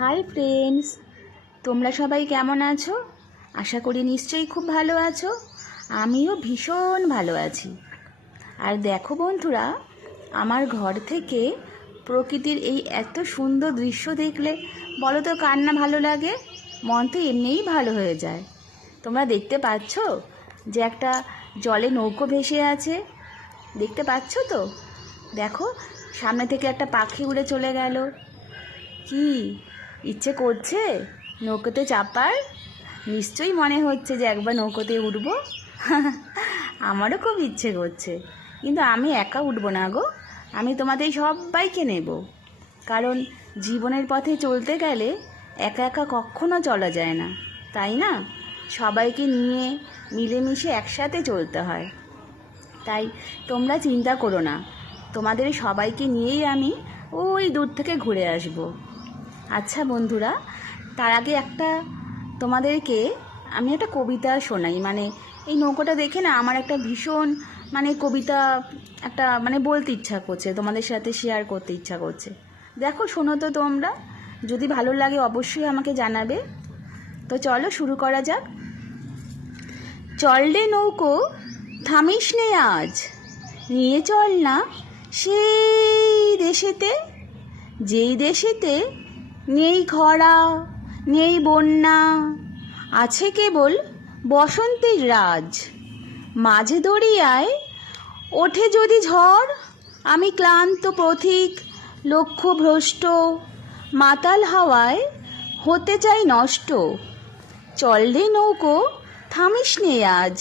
Hi friends, তোমরা সবাই কেমন আছো? আশা করি নিশ্চয়ই খুব ভালো আছো। আমিও ভীষণ ভালো আছি। আর দেখো বন্ধুরা, আমার ঘর থেকে প্রকৃতির এই এত সুন্দর দৃশ্য দেখলে বলো তো কার না ভালো লাগে? মন তো এমনিই ভালো হয়ে যায়। তোমরা দেখতে পাচ্ছ যে একটা জলে নৌকো ভেসে আছে, দেখতে পাচ্ছ তো? দেখো, সামনে থেকে একটা পাখি উড়ে চলে গেল। কি ইচ্ছে করছে নৌকোতে চাপার? নিশ্চয়ই মনে হচ্ছে যে একবার নৌকোতে উঠবো। আমারও খুব ইচ্ছে করছে, কিন্তু আমি একা উঠবো না গো, আমি তোমাদের সবাইকে নেব। কারণ জীবনের পথে চলতে গেলে একা একা কখনো চলা যায় না, তাই না? সবাইকে নিয়ে মিলেমিশে একসাথে চলতে হয়। তাই তোমরা চিন্তা করো না, তোমাদের সবাইকে নিয়েই আমি ওই দূর থেকে ঘুরে আসবো। আচ্ছা বন্ধুরা, তার আগে তোমাদেরকে আমি একটা কবিতা শোনাই। এই নৌকোটা দেখে না আমার একটা ভীষণ কবিতা বলতে ইচ্ছা করছে, তোমাদের সাথে শেয়ার করতে ইচ্ছা করছে। দেখো, শোনো তো তোমরা, যদি ভালো লাগে অবশ্যই আমাকে জানাবে। তো চলো শুরু করা যাক। চল রে নৌকো, থামিস নে আজ, নিয়ে চল না সেই দেশেতে, যেই দেশেতে নেই খরা, নেই বন্যা, আছে কেবল বসন্তের রাজ। মাঝে দরিয়ায় ওঠে যদি ঝড়, আমি ক্লান্ত পথিক লক্ষ্যভ্রষ্ট, মাতাল হাওয়ায় হতে চাই নষ্ট। চল রে নৌকো, থামিস নে আজ।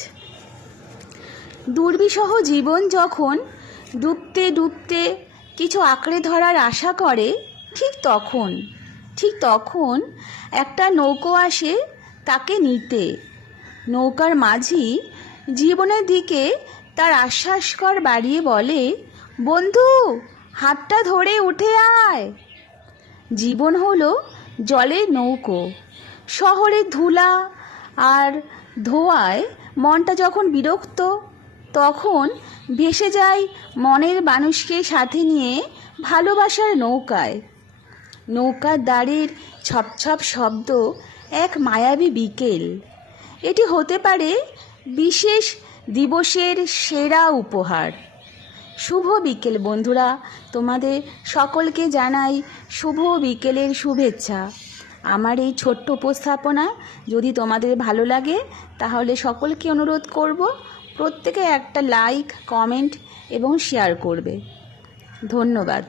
দুর্বিষহ জীবন যখন ডুবতে ডুবতে কিছু আঁকড়ে ধরার আশা করে, ঠিক তখন একটা নৌকো আসে তাকে নিতে। নৌকার মাঝি জীবনের দিকে তার আশ্বাসকর বাড়িয়ে বলে, বন্ধু, হাতটা ধরে উঠে আয়। জীবন হলো জলের নৌকো। শহরের ধুলা আর ধোঁয়ায় মনটা যখন বিরক্ত, তখন ভেসে যায় মনের মানুষকে সাথে নিয়ে ভালোবাসার নৌকায়। নৌকার দাঁড়ের ছপছপ শব্দ এক মায়াবী বিকেল। এটি হতে পারে বিশেষ দিবসের সেরা উপহার। শুভ বিকেল বন্ধুরা, তোমাদের সকলকে জানাই শুভ বিকেলের শুভেচ্ছা। আমার এই ছোট্ট উপস্থাপনা যদি তোমাদের ভালো লাগে, তাহলে সকলকে অনুরোধ করব প্রত্যেকে একটা লাইক, কমেন্ট এবং শেয়ার করবে। ধন্যবাদ।